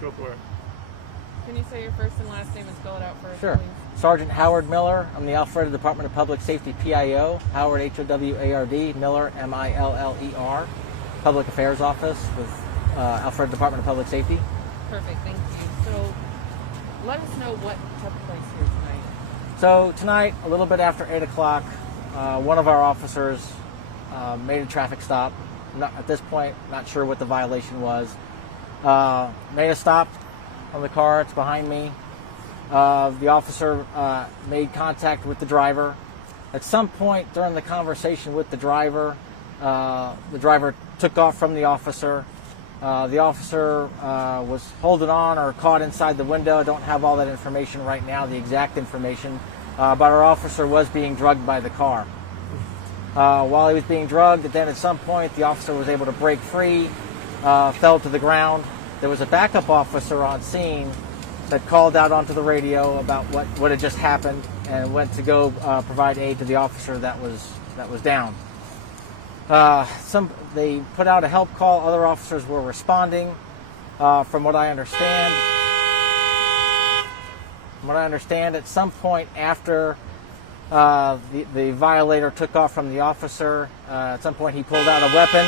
Go for it. Can you say your first and last name and spell it out for us, Sure. please? Sergeant Howard Miller. I'm the Alpharetta Department of Public Safety PIO. Howard, Howard, Miller, Miller, Public Affairs Office with Alpharetta Department of Public Safety. Perfect, thank you. So, let us know what took place here tonight. So tonight, a little bit after 8 o'clock, one of our officers made a traffic stop. At this point, not sure what the violation was. Made a stop on the car. It's behind me. The officer made contact with the driver. At some point during the conversation with the driver took off from the officer. The officer was holding on or caught inside the window. I don't have all that information right now, the exact information, but our officer was being drugged by the car. While he was being drugged, then at some point the officer was able to break free, fell to the ground. There was a backup officer on scene that called out onto the radio about what had just happened and went to go provide aid to the officer that was down. They put out a help call. Other officers were responding. From what I understand, at some point after the violator took off from the officer, at some point he pulled out a weapon.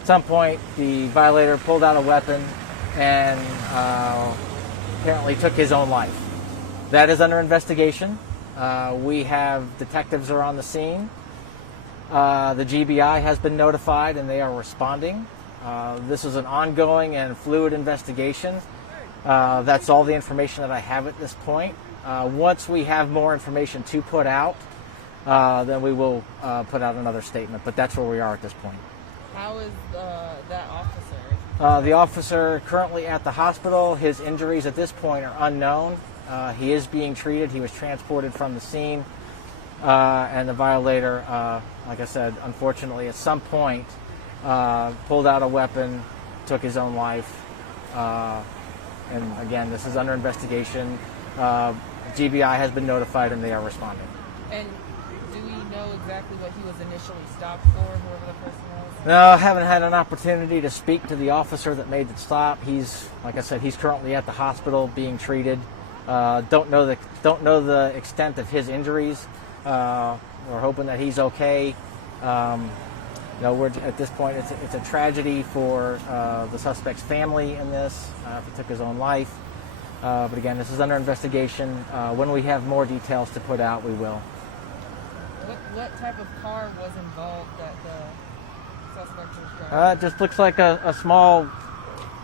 At some point, the violator pulled out a weapon and apparently took his own life. That is under investigation. We have detectives are on the scene. The GBI has been notified and they are responding. This is an ongoing and fluid investigation. That's all the information that I have at this point. Once we have more information to put out, then we will put out another statement, but that's where we are at this point. How is that officer? The officer currently at the hospital. His injuries at this point are unknown. He is being treated. He was transported from the scene. And the violator, like I said, unfortunately at some point pulled out a weapon, took his own life. And again, this is under investigation. GBI has been notified and they are responding. And do we know exactly what he was initially stopped for, whoever the person was? No, I haven't had an opportunity to speak to the officer that made the stop. He's, like I said, he's currently at the hospital being treated. Don't know the extent of his injuries. We're hoping that he's okay. We're at this point. It's a tragedy for the suspect's family in this. He took his own life. But again, this is under investigation. When we have more details to put out, we will. What type of car was involved that the suspect was driving? It just looks like a small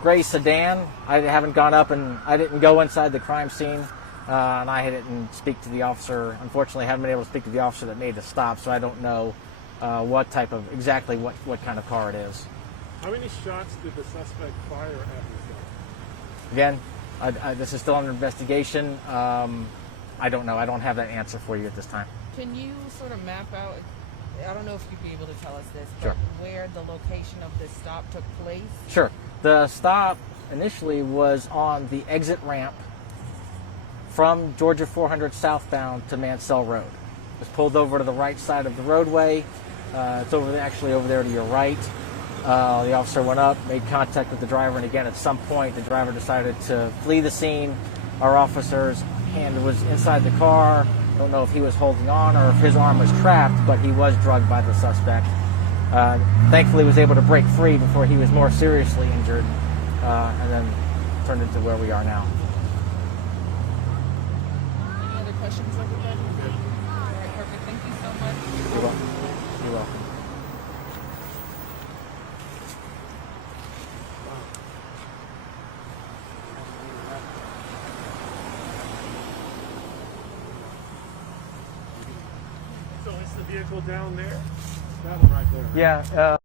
gray sedan. I haven't gone up and I didn't go inside the crime scene. And I didn't speak to the officer. Unfortunately, I haven't been able to speak to the officer that made the stop, so I don't know what kind of car it is. How many shots did the suspect fire at himself? Again, this is still under investigation. I don't know. I don't have that answer for you at this time. Can you sort of map out, I don't know if you'd be able to tell us this, but Sure. where the location of this stop took place? Sure. The stop initially was on the exit ramp from Georgia 400 southbound to Mansell Road. It was pulled over to the right side of the roadway. It's over there to your right. The officer went up, made contact with the driver, and again, at some point, the driver decided to flee the scene. Our officer's hand was inside the car. I don't know if he was holding on or if his arm was trapped, but he was drugged by the suspect. Thankfully, he was able to break free before he was more seriously injured, and then turned into where we are now. Any other questions, everybody? All right, perfect. Thank you so much. You're welcome. You're welcome. So is the vehicle down there? That one right there. Yeah.